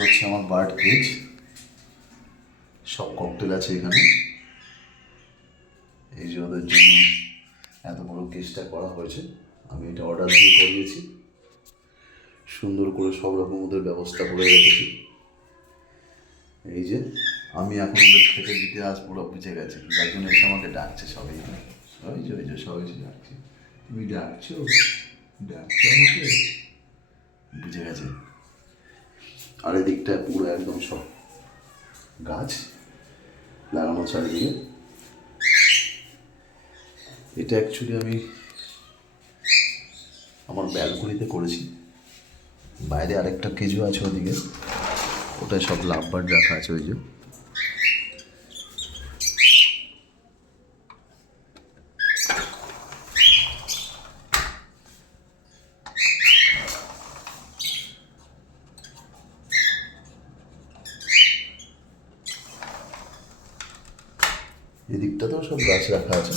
হচ্ছে আমার bird cage, সব ককটেল আছে এখানে। এই যে ওদের জন্য এত বড় কেজটা করা হয়েছে, আমি এটা অর্ডার দিয়ে করিয়েছি। সুন্দর করে সব রকম ওদের ব্যবস্থা করে রেখেছি। এই যে আমি এখন ওদের খেতে দিতে আজ পুরো বুঝে গেছে, যার জন্য এসে আমাকে ডাকছে সবাই। ওই যে সবাই এসে ডাকছে, তুমি ডাকছো আমাকে, বুঝে গেছে। আর এদিকটা পুরো একদম সব গাছ লাগানো চারিদিকে। এটা অ্যাকচুয়ালি আমি আমার ব্যালকনিতে করেছি। বাইরে আরেকটা কেজও আছে ওদিকে, ওটায় সব লাভ বার্ড রাখা আছে। ওই যে এদিকটাতেও সব গাছ রাখা আছে।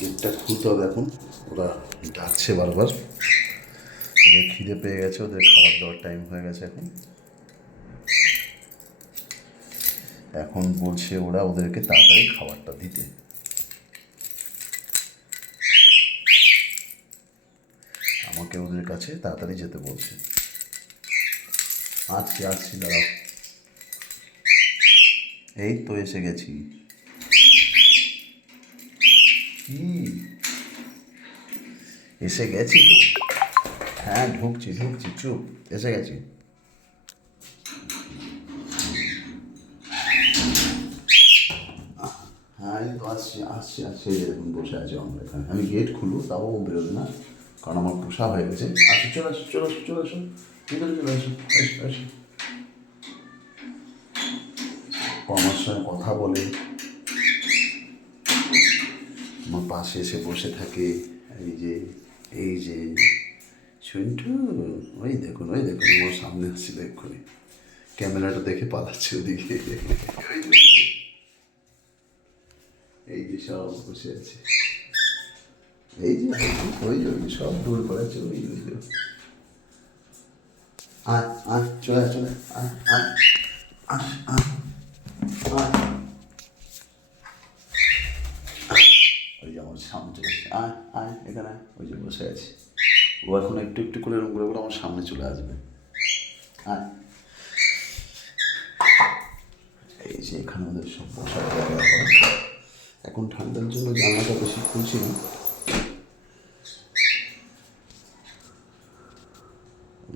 গেটটা খুলতে হবে এখন, ওরা ডাকছে বারবার, ওদের খিদে পেয়ে গেছে, ওদের খাবার দাওয়ার টাইম হয়ে গেছে। এখন বলছে ওরা ওদেরকে তাড়াতাড়ি খাবারটা দিতে। আমাকে ওদের কাছে তাড়াতাড়ি যেতে বলছে। আসছি দাঁড়াও, এই তো এসে গেছি। কি এসে গেছি তো, হ্যাঁ ঢুকছি চুপ, এসে গেছি। হ্যাঁ এই তো আসছি এই যে দেখুন বসে আছে আমরা এখানে। আমি গেট খুলবো তাও ও বেরোবে না, কারণ আমার পোষা হয়ে গেছে। চলে আসো ভিতরে চলে আসো। আমার সঙ্গে কথা বলে, আমার পাশে এসে বসে থাকে। এই যে সন্টু, ওই দেখুন আমার সামনে আসছিল এক্ষুনি, ক্যামেরাটা দেখে পালাচ্ছে ওদিকে। এই যে সব বসে আছে, এই যে ওই সব দূর করেছে। ওই চলে ওই যে আমার সামনে চলে আসছে, এখানে ওই যে বসে আছে। ও এখন একটু করে এরকম করে আমার সামনে চলে আসবে। এই যে এখানে ওদের সব বসার জায়গা করা। এখন ঠান্ডার জন্য জানলাটা বেশি খুলছি না।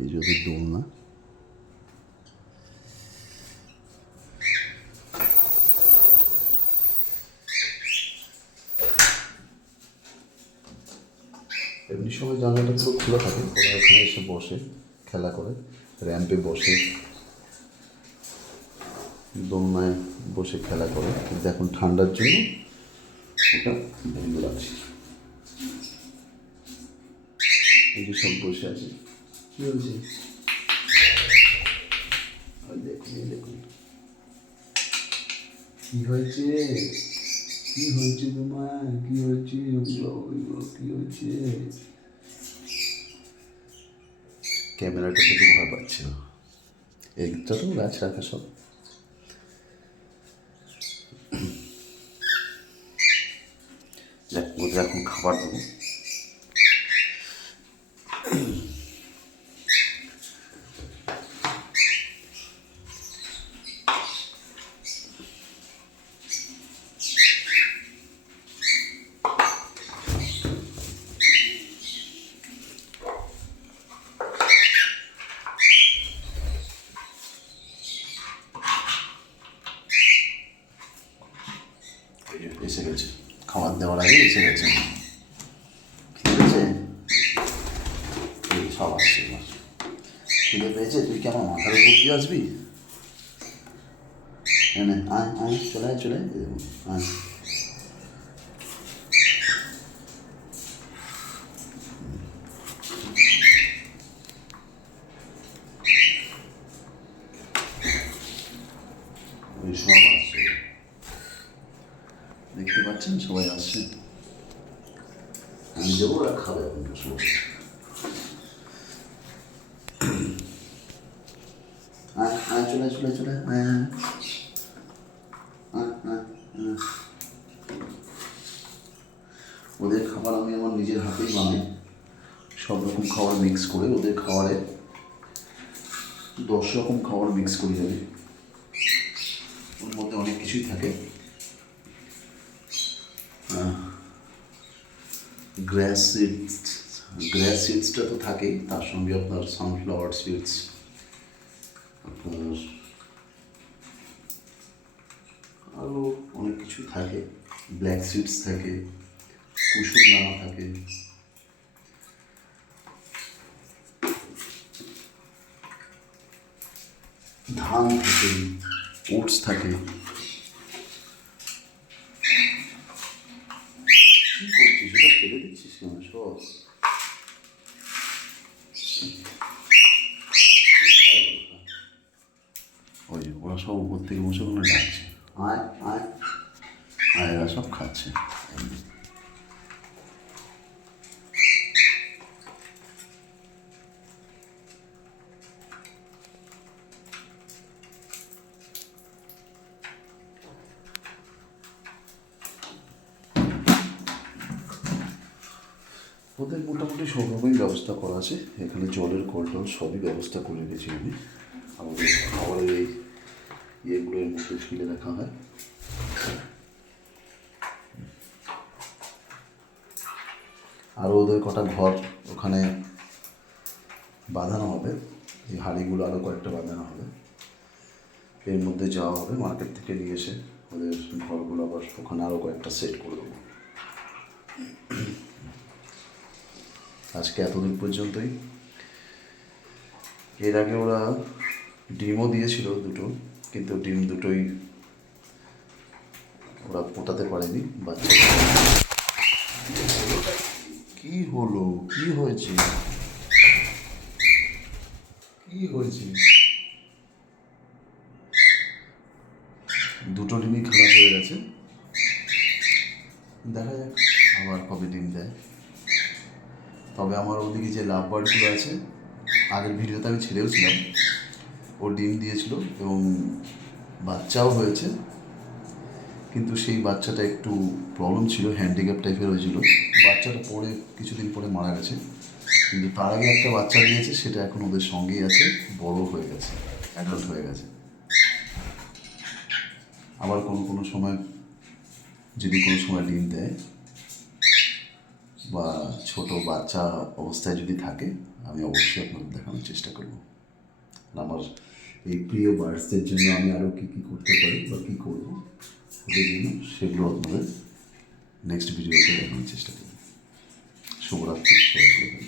এই যে ওদের দোলনা, এমনি সময় জানলাটা পুরো খোলা থাকে, ওরা এখানে এসে বসে খেলা করে, র্যাম্পে বসে, দোলনায় বসে খেলা করে। কিন্তু এখন ঠান্ডার জন্য ওটা বন্ধ রাখছি। এই যে সব বসে আছে, কি হয়েছে দেখুন কি হয়েছে তোমার, কি হয়েছে কি হয়েছে। ক্যামেরাটা থেকে ভয় পাচ্ছিল। এইটা তো গাছ রাখা সব। ওদের এখন খাবার দেবো। এসে গেছে, খাবার দেওয়ার আগে এসে গেছে। ঠিক আছে, সব আসছে। খিদে পেয়েছে, তুই কি আমার মাথার উপর দিয়ে আসবি? চলে আয়। দেবো, ওরা খাবে এখন বসে বসে। চলে চলে চলে ওদের খাবার আমি আমার নিজের হাতেই বানাই, সব রকম খাবার মিক্স করে। ওদের খাবারে 10 রকম খাবার মিক্স করি আমি, ওর মধ্যে অনেক কিছুই থাকে। গ্রাস সিডসটা তো থাকেই, তার সঙ্গে আপনার সানফ্লাওয়ার সিডস, আপনার আরও অনেক কিছু থাকে, ব্ল্যাক সিডস থাকে, কুসুম দানা থাকে, ধান থাকে, ওটস থাকে। কি করছিস, ওটা ফেলে দিচ্ছিস কেন সব? ওই ওরা সব উপর থেকে বসে ওখানে ডাকছে, আয় আয় আয়, এরা সব খাচ্ছে। ওদের মোটামুটি সব রকমই ব্যবস্থা করা আছে এখানে, জলের কল টল সবই ব্যবস্থা করে রেখেছি আমি। আমাদের খাবারের এই ইয়েগুলোর মধ্যে ফেলে রাখা হয়। আরও ওদের কটা ঘর ওখানে বাঁধানো হবে, এই হাঁড়িগুলো আরও কয়েকটা বাঁধানো হবে, এর মধ্যে যাওয়া হবে মার্কেট থেকে নিয়ে এসে ওদের ঘরগুলো আবার ওখানে আরও কয়েকটা সেট করে দেবো। আজকে এতদিন পর্যন্তই। এর আগে ওরা ডিমও দিয়েছিল দুটো, কিন্তু ডিম দুটোই ওরা ফোটাতে পারেনি বাচ্চা। কি হলো, কি হয়েছে, কি হয়েছে? দুটো ডিমই খারাপ হয়ে গেছে, দেখা যাক আবার কবে ডিম দেয়। তবে আমার ওদিকে যে লাভ বার্ডগুলো আছে, আগের ভিডিওতে আমি ছেড়েও ছিলাম, ও ডিম দিয়েছিল এবং বাচ্চাও হয়েছে, কিন্তু সেই বাচ্চাটা একটু প্রবলেম ছিল, হ্যান্ডিক্যাপ টাইপের হয়েছিল। বাচ্চাটা পরে কিছুদিন পরে মারা গেছে, কিন্তু তার আগে একটা বাচ্চা দিয়েছে, সেটা এখন ওদের সঙ্গেই আছে, বড় হয়ে গেছে, অ্যাডাল্ট হয়ে গেছে। আবার কোনো সময় যদি কোনো সময় ডিম দেয় বা ছোট বাচ্চা অবস্থায় যদি থাকে, আমি অবশ্যই আপনাদের দেখানোর চেষ্টা করব। আমার এই প্রিয় বার্ডসদের জন্য আমি আরও কী কী করতে পারি বা কী করবো ওদের জন্য, সেগুলো আপনাদের নেক্সট ভিডিওতে দেখানোর চেষ্টা করব। শুভরাত্রি, সবাই ভালো থাকবেন।